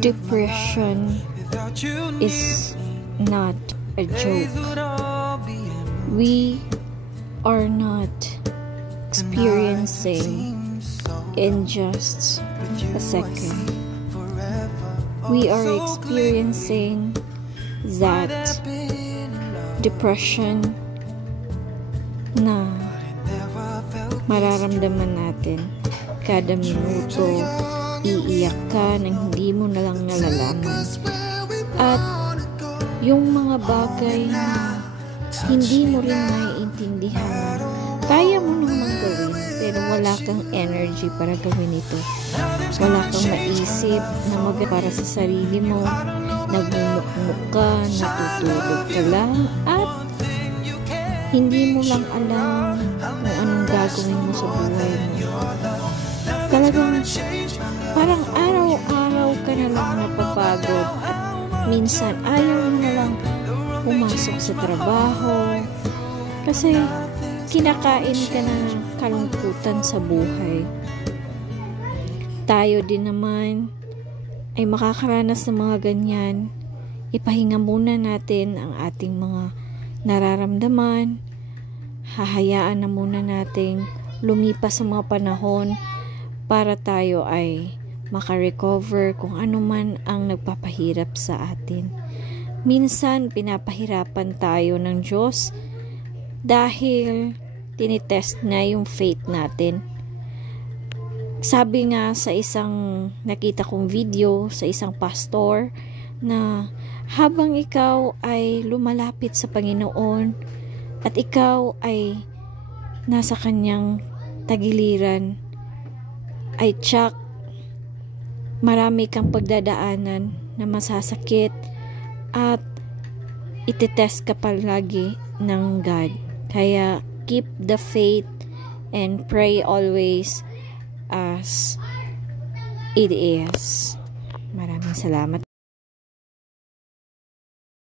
Depression is not a joke. We are not experiencing in just a second. We are experiencing that depression na mararamdaman natin kada minuto. Iiyak ka nang hindi mo na lang nalalaman. At yung mga bagay na hindi mo rin maiintindihan, kaya mo namang gawin, pero wala kang energy para gawin ito. Wala kang maisip na para sa sarili mo. Nagmumukmuk ka, natutulog ka lang, at hindi mo lang alam kung anong gagawin mo sa buhay mo. Talagang parang araw-araw ka na lang napapagod at minsan ayaw mo na lang pumasok sa trabaho kasi kinakain ka na ng kalungkutan sa buhay. Tayo din naman ay makakaranas ng mga ganyan. Ipahinga muna natin ang ating mga nararamdaman. Hahayaan na muna nating lumipas sa mga panahon para tayo ay makarecover kung ano man ang nagpapahirap sa atin. Minsan, pinapahirapan tayo ng Diyos dahil tinitest na yung faith natin. Sabi nga sa isang nakita kong video sa isang pastor na habang ikaw ay lumalapit sa Panginoon at ikaw ay nasa kanyang tagiliran, ay tsak marami kang pagdadaanan na masasakit at ititest ka palagi ng God. Kaya keep the faith and pray always as it is. Maraming salamat.